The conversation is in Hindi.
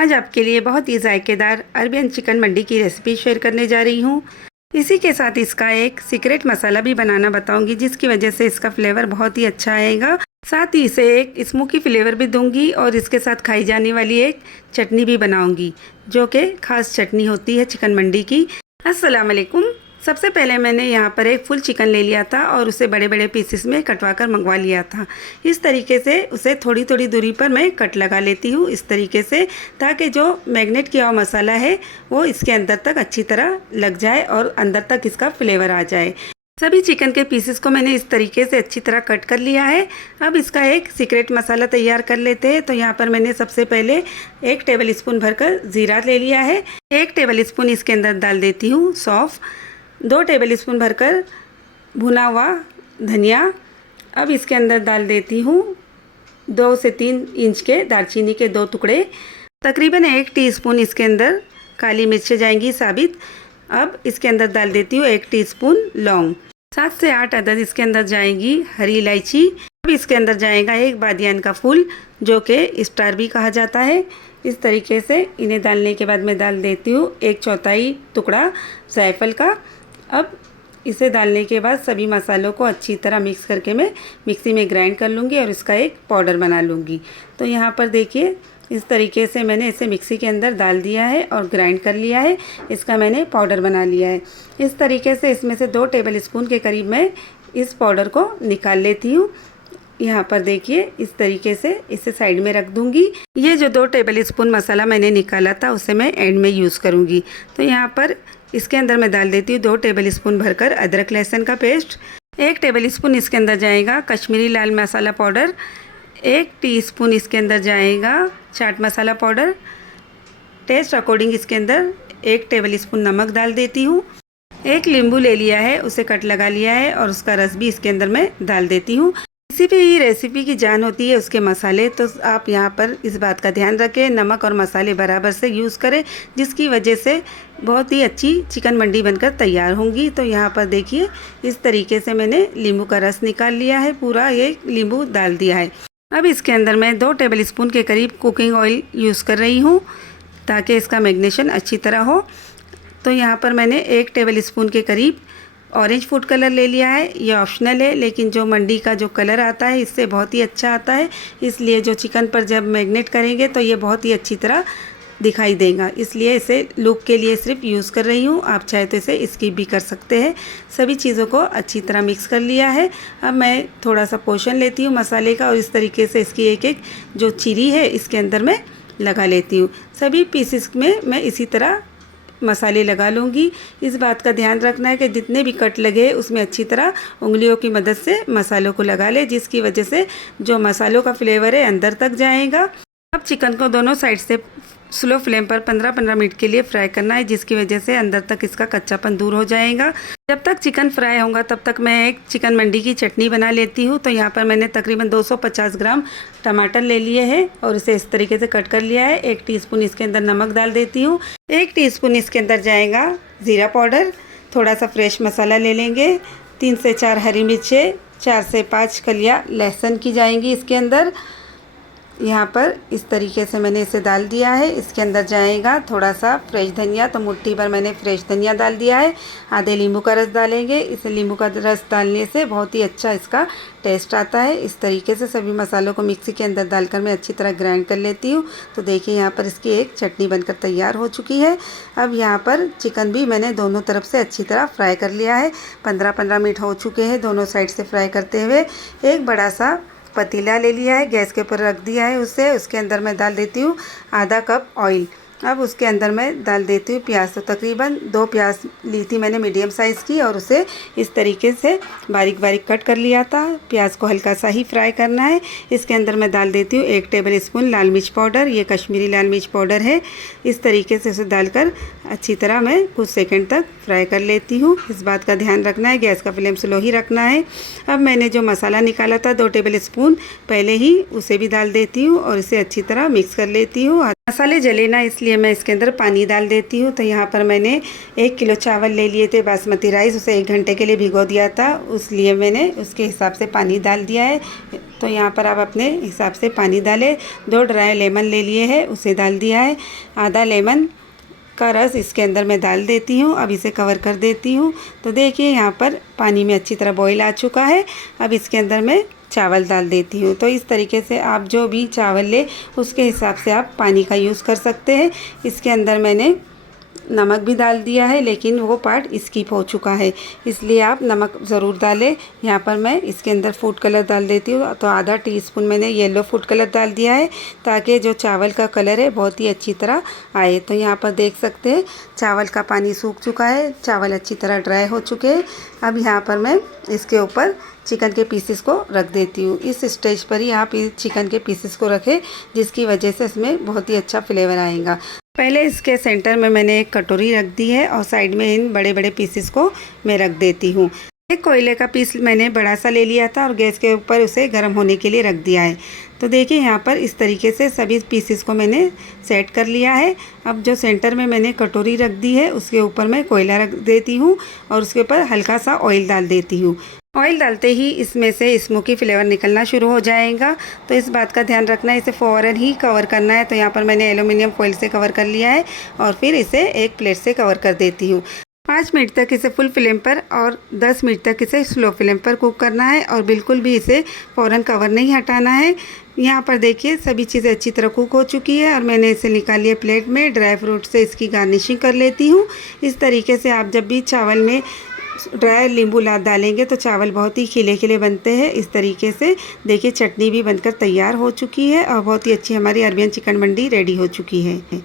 आज आपके लिए बहुत ही जायकेदार अरबियन चिकन मंडी की रेसिपी शेयर करने जा रही हूँ। इसी के साथ इसका एक सीक्रेट मसाला भी बनाना बताऊंगी, जिसकी वजह से इसका फ्लेवर बहुत ही अच्छा आएगा। साथ ही इसे एक स्मोकी फ्लेवर भी दूंगी और इसके साथ खाई जाने वाली एक चटनी भी बनाऊंगी, जो कि खास चटनी होती है चिकन मंडी की। अस्सलाम वालेकुम। सबसे पहले मैंने यहाँ पर एक फुल चिकन ले लिया था और उसे बड़े बड़े पीसेस में कटवा कर मंगवा लिया था। इस तरीके से उसे थोड़ी थोड़ी दूरी पर मैं कट लगा लेती हूँ, इस तरीके से, ताकि जो मैग्नेट किया हुआ मसाला है वो इसके अंदर तक अच्छी तरह लग जाए और अंदर तक इसका फ्लेवर आ जाए। सभी चिकन के पीसेस को मैंने इस तरीके से अच्छी तरह कट कर लिया है। अब इसका एक सीक्रेट मसाला तैयार कर लेते हैं। तो यहाँ पर मैंने सबसे पहले 1 टेबल स्पून भरकर ज़ीरा ले लिया है। 1 टेबल स्पून इसके अंदर डाल देती हूँ सौंफ। 2 टेबल स्पून भरकर भुना हुआ धनिया। अब इसके अंदर डाल देती हूँ 2 से 3 इंच के दालचीनी के 2 टुकड़े। तकरीबन 1 टीस्पून इसके अंदर काली मिर्चें जाएंगी साबित। अब इसके अंदर डाल देती हूँ 1 टीस्पून लौंग। 7 से 8 अदद इसके अंदर जाएंगी हरी इलायची। अब इसके अंदर जाएगा 1 बादियान का फूल, जो कि स्टार भी कहा जाता है। इस तरीके से इन्हें डालने के बाद मैं डाल देती हूँ 1/4 टुकड़ा जायफल का। अब इसे डालने के बाद सभी मसालों को अच्छी तरह मिक्स करके मैं मिक्सी में ग्राइंड कर लूँगी और इसका एक पाउडर बना लूँगी। तो यहाँ पर देखिए, इस तरीके से मैंने इसे मिक्सी के अंदर डाल दिया है और ग्राइंड कर लिया है। इसका मैंने पाउडर बना लिया है। इस तरीके से इसमें से 2 टेबल स्पून के करीब मैं इस पाउडर को निकाल लेती हूँ। यहाँ पर देखिए, इस तरीके से इसे साइड में रख दूँगी। ये जो 2 टेबल स्पून मसाला मैंने निकाला था उसे मैं एंड में यूज़ करूँगी। तो यहाँ पर इसके अंदर मैं डाल देती हूँ 2 टेबल स्पून भरकर अदरक लहसुन का पेस्ट। 1 टेबल स्पून इसके अंदर जाएगा कश्मीरी लाल मसाला पाउडर। 1 टीस्पून इसके अंदर जाएगा chaat masala powder. Taste according इसके अंदर 1 टेबल स्पून नमक डाल देती हूँ। 1 नींबू ले लिया है, उसे कट लगा लिया है और उसका रस भी इसके अंदर मैं डाल देती हूँ। किसी भी रेसिपी की जान होती है उसके मसाले, तो आप यहाँ पर इस बात का ध्यान रखें, नमक और मसाले बराबर से यूज़ करें, जिसकी वजह से बहुत ही अच्छी चिकन मंडी बनकर तैयार होंगी। तो यहाँ पर देखिए, इस तरीके से मैंने नींबू का रस निकाल लिया है, पूरा ये नींबू डाल दिया है। अब इसके अंदर मैं 2 टेबल स्पून के करीब कुकिंग ऑयल यूज़ कर रही हूँ, ताकि इसका मैग्नेशन अच्छी तरह हो। तो यहाँ पर मैंने 1 टेबल स्पून के करीब ऑरेंज फूड कलर ले लिया है। ये ऑप्शनल है, लेकिन जो मंडी का जो कलर आता है इससे बहुत ही अच्छा आता है, इसलिए जो चिकन पर जब मैग्नेट करेंगे तो ये बहुत ही अच्छी तरह दिखाई देगा, इसलिए इसे लुक के लिए सिर्फ यूज़ कर रही हूँ। आप चाहे तो इसे स्किप भी कर सकते हैं। सभी चीज़ों को अच्छी तरह मिक्स कर लिया है। अब मैं थोड़ा सा पोर्शन लेती हूँ मसाले का और इस तरीके से इसकी एक एक जो चीरी है इसके अंदर मैं लगा लेती हूँ। सभी पीसेस में मैं इसी तरह मसाले लगा लूँगी। इस बात का ध्यान रखना है कि जितने भी कट लगे उसमें अच्छी तरह उंगलियों की मदद से मसालों को लगा ले, जिसकी वजह से जो मसालों का फ्लेवर है अंदर तक जाएगा। अब चिकन को दोनों साइड से स्लो फ्लेम पर 15-15 मिनट के लिए फ्राई करना है, जिसकी वजह से अंदर तक इसका कच्चापन दूर हो जाएगा। जब तक चिकन फ्राई होगा तब तक मैं एक चिकन मंडी की चटनी बना लेती हूँ। तो यहाँ पर मैंने तकरीबन 250 ग्राम टमाटर ले लिए हैं और इसे इस तरीके से कट कर लिया है। 1 टीस्पून इसके अंदर नमक डाल देती हूँ। 1 टीस्पून इसके अंदर जाएगा ज़ीरा पाउडर। थोड़ा सा फ्रेश मसाला ले लेंगे। 3 से 4 हरी मिर्चें, 4 से 5 कलियाँ लहसुन की जाएंगी इसके अंदर। यहाँ पर इस तरीके से मैंने इसे डाल दिया है। इसके अंदर जाएगा थोड़ा सा फ्रेश धनिया, तो मुट्ठी भर मैंने फ्रेश धनिया डाल दिया है। आधे नींबू का रस डालेंगे। इस नींबू का रस डालने से बहुत ही अच्छा इसका टेस्ट आता है। इस तरीके से सभी मसालों को मिक्सी के अंदर डालकर मैं अच्छी तरह ग्राइंड कर लेती हूँ। तो देखिए, यहाँ पर इसकी एक चटनी बनकर तैयार हो चुकी है। अब यहाँ पर चिकन भी मैंने दोनों तरफ से अच्छी तरह फ्राई कर लिया है। 15-15 मिनट हो चुके हैं दोनों साइड से फ्राई करते हुए। एक बड़ा सा पतीला ले लिया है, गैस के ऊपर रख दिया है उसे। उसके अंदर मैं डाल देती हूँ आधा कप ऑयल। अब उसके अंदर मैं डाल देती हूँ प्याज। तो तकरीबन 2 प्याज ली थी मैंने मीडियम साइज़ की और उसे इस तरीके से बारीक बारीक कट कर लिया था। प्याज को हल्का सा ही फ्राई करना है। इसके अंदर मैं डाल देती हूँ 1 टेबल स्पून लाल मिर्च पाउडर। ये कश्मीरी लाल मिर्च पाउडर है। इस तरीके से उसे डालकर अच्छी तरह मैं कुछ सेकंड तक फ्राई कर लेती हूँ। इस बात का ध्यान रखना है, गैस का फ्लेम स्लो ही रखना है। अब मैंने जो मसाला निकाला था 2 टेबल स्पून पहले ही, उसे भी डाल देती हूँ और इसे अच्छी तरह मिक्स कर लेती हूँ। मसाले जले ना, इसलिए मैं इसके अंदर पानी डाल देती हूँ। तो यहाँ पर मैंने 1 किलो चावल ले लिए थे बासमती राइस, उसे 1 घंटे के लिए भिगो दिया था, इसलिए मैंने उसके हिसाब से पानी डाल दिया है। तो यहाँ पर आप अपने हिसाब से पानी डालें। 2 ड्राई लेमन ले लिए हैं, उसे डाल दिया है। आधा लेमन का रस इसके अंदर मैं डाल देती हूँ। अब इसे कवर कर देती हूँ। तो देखिए यहाँ पर पानी में अच्छी तरह बॉईल आ चुका है। अब इसके अंदर मैं चावल डाल देती हूँ। तो इस तरीके से आप जो भी चावल ले उसके हिसाब से आप पानी का यूज़ कर सकते हैं। इसके अंदर मैंने नमक भी डाल दिया है, लेकिन वो पार्ट स्किप हो चुका है, इसलिए आप नमक ज़रूर डालें। यहाँ पर मैं इसके अंदर फूड कलर डाल देती हूँ। तो आधा टीस्पून मैंने येलो फूड कलर डाल दिया है, ताकि जो चावल का कलर है बहुत ही अच्छी तरह आए। तो यहाँ पर देख सकते हैं चावल का पानी सूख चुका है, चावल अच्छी तरह ड्राई हो चुके हैं। अब यहाँ पर मैं इसके ऊपर चिकन के पीसेस को रख देती हूँ। इस स्टेज पर ही आप इस चिकन के पीसेस को रखें, जिसकी वजह से इसमें बहुत ही अच्छा फ्लेवर आएगा। पहले इसके सेंटर में मैंने एक कटोरी रख दी है और साइड में इन बड़े बड़े पीसेस को मैं रख देती हूँ। एक कोयले का पीस मैंने बड़ा सा ले लिया था और गैस के ऊपर उसे गर्म होने के लिए रख दिया है। तो देखिए यहाँ पर इस तरीके से सभी पीसेस को मैंने सेट कर लिया है। अब जो सेंटर में मैंने कटोरी रख दी है उसके ऊपर मैं कोयला रख देती हूँ और उसके ऊपर हल्का सा ऑयल डाल देती हूँ। ऑयल डालते ही इसमें से स्मोकी फ्लेवर निकलना शुरू हो जाएगा, तो इस बात का ध्यान रखना है, इसे फ़ौरन ही कवर करना है। तो यहाँ पर मैंने एल्युमिनियम फॉइल से कवर कर लिया है और फिर इसे एक प्लेट से कवर कर देती हूँ। 5 मिनट तक इसे फुल फ्लेम पर और 10 मिनट तक इसे स्लो फ्लेम पर कुक करना है और बिल्कुल भी इसे फ़ौरन कवर नहीं हटाना है। यहाँ पर देखिए सभी चीज़ें अच्छी तरह कुक हो चुकी है और मैंने इसे निकाल लिया प्लेट में। ड्राई फ्रूट से इसकी गार्निशिंग कर लेती हूँ। इस तरीके से आप जब भी चावल में ड्राई नींबू डालेंगे तो चावल बहुत ही खिले खिले बनते हैं। इस तरीके से देखिए चटनी भी बनकर तैयार हो चुकी है और बहुत ही अच्छी हमारी अरबियन चिकन मंडी रेडी हो चुकी है।